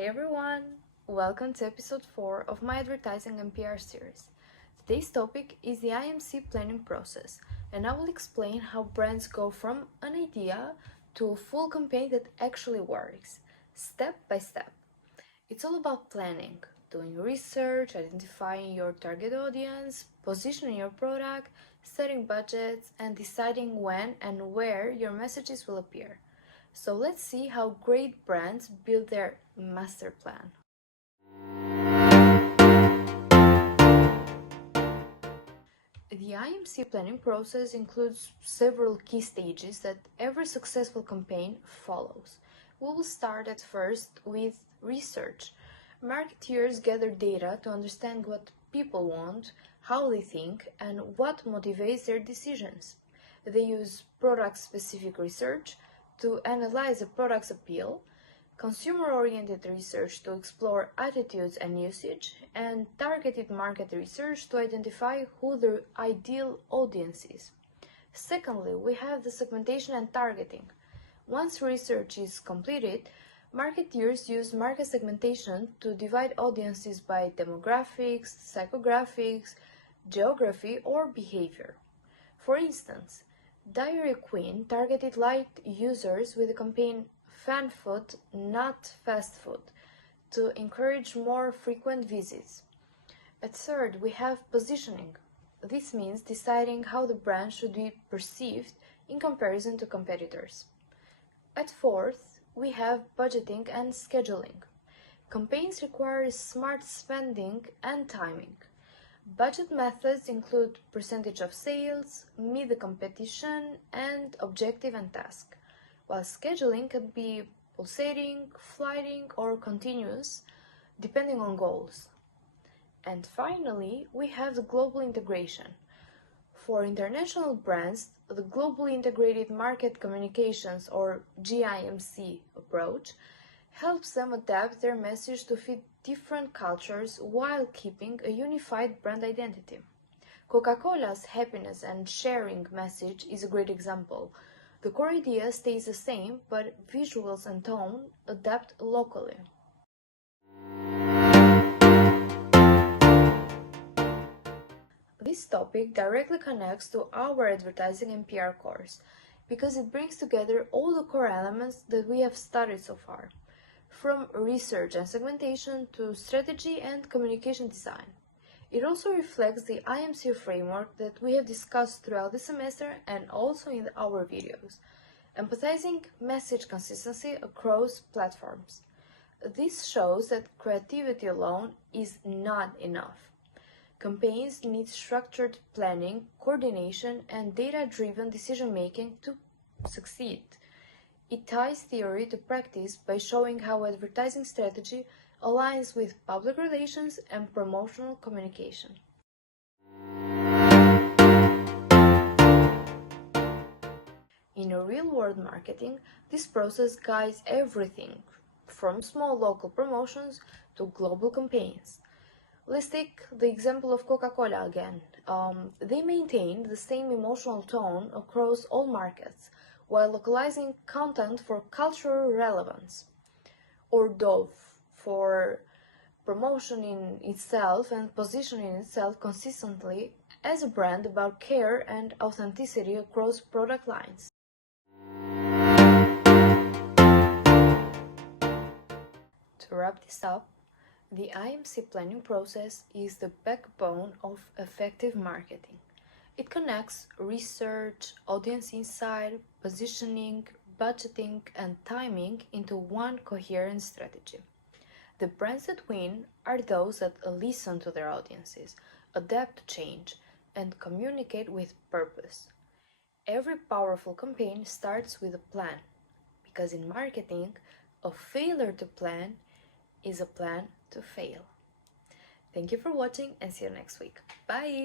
Hi everyone! Welcome to episode 4 of my advertising and PR series. Today's topic is the IMC planning process, and I will explain how brands go from an idea to a full campaign that actually works, step by step. It's all about planning, doing research, identifying your target audience, positioning your product, setting budgets, and deciding when and where your messages will appear. So let's see how great brands build their master plan. The IMC planning process includes several key stages that every successful campaign follows. We will start at first with research. Marketeers gather data to understand what people want, how they think, and what motivates their decisions. They use product-specific research to analyze a product's appeal, consumer-oriented research to explore attitudes and usage, and targeted market research to identify who the ideal audience is. Secondly, we have the segmentation and targeting. Once research is completed, marketeers use market segmentation to divide audiences by demographics, psychographics, geography, or behavior. For instance, Dairy Queen targeted light users with the campaign Fan Food, Not Fast Food, to encourage more frequent visits. At third, we have positioning. This means deciding how the brand should be perceived in comparison to competitors. At fourth, we have budgeting and scheduling. Campaigns require smart spending and timing. Budget methods include percentage of sales, meet the competition, and objective and task, while scheduling can be pulsating, flighting, or continuous, depending on goals. And finally, we have the global integration. For international brands, the Globally Integrated Market Communications, or GIMC approach, helps them adapt their message to fit different cultures while keeping a unified brand identity. Coca-Cola's happiness and sharing message is a great example. The core idea stays the same, but visuals and tone adapt locally. This topic directly connects to our advertising and PR course, because it brings together all the core elements that we have studied so far, from research and segmentation to strategy and communication design. It also reflects the IMC framework that we have discussed throughout the semester and also in our videos, emphasizing message consistency across platforms. This shows that creativity alone is not enough. Campaigns need structured planning, coordination, and data-driven decision-making to succeed. It ties theory to practice by showing how advertising strategy aligns with public relations and promotional communication. In a real-world marketing, this process guides everything from small local promotions to global campaigns. Let's take the example of Coca-Cola again. They maintained the same emotional tone across all markets, while localizing content for cultural relevance. Or Dove, for promotion in itself and positioning itself consistently as a brand about care and authenticity across product lines. To wrap this up, the IMC planning process is the backbone of effective marketing. It connects research, audience insight, positioning, budgeting, and timing into one coherent strategy. The brands that win are those that listen to their audiences, adapt to change, and communicate with purpose. Every powerful campaign starts with a plan, because in marketing, a failure to plan is a plan to fail. Thank you for watching and see you next week. Bye!